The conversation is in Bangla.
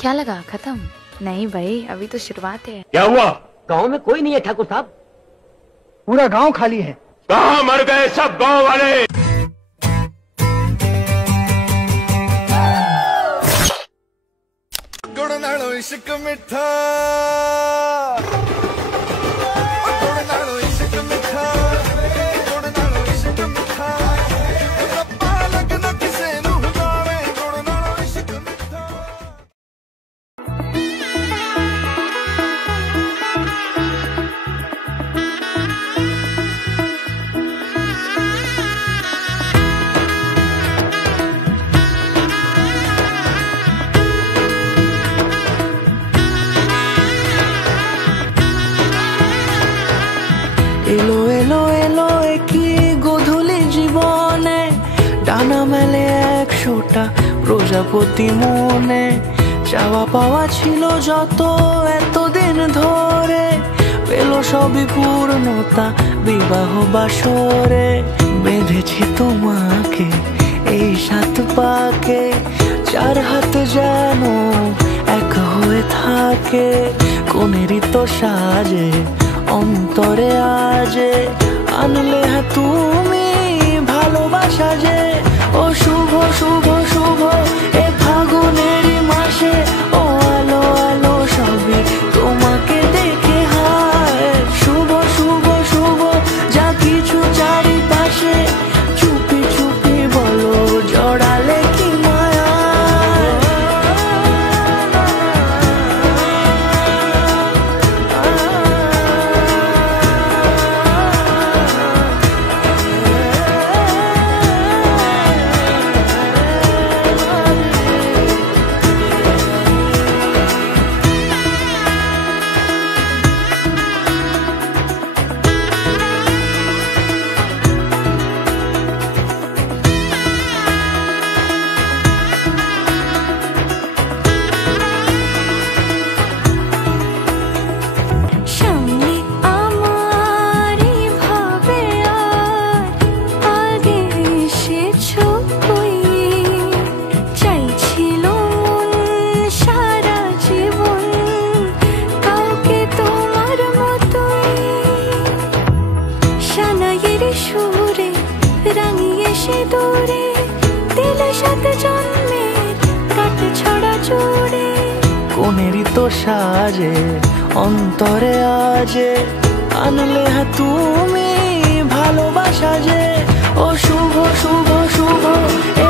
क्या लगा खत्म? नहीं भाई, अभी तो शुरुआत है। क्या हुआ? गांव में कोई नहीं है ठाकुर साहब, पूरा गांव खाली है। कहाँ मर गए सब गांव वाले? गुड़ नालो इश्क मिठा, गुड़ नालो इश्क मिठा, गुड़ नालो इश्क मिठा, रब्बा लगना किसे नू जावे, गुड़ नालो इश्क मिठा। এলো এলো এলো একই গধূলি জীবনে, ডানা মেলে 100টা প্রজাপতি মনে। চাওয়া পাওয়া ছিল যত এতদিন ধরে, পেল সবই পূর্ণতা বিবাহ বাসরে। বেঁধেছি তোমাকে এই 7 পাকে, 4 হাত যেন এক হয়ে থাকে। কোনেরই তো সাজে অন্তরে আজে, আনলে হ্যাঁ তুমি ভালোবাসা যে। ও শুভ শুভ শুভ এ ফাগুনেরই মাসে, ও আলো আলো সবই তোমাকে দেখে হায়। শুভ শুভ শুভ যা কিছু চারিপাশে, চুপি চুপি বলো জড়ালে কি মায়া। কোনেরই তো সাজে অন্তরে আজে, আনলে হ্যাঁ তুমি ভালোবাসা যে। ও শুভ শুভ শুভ এ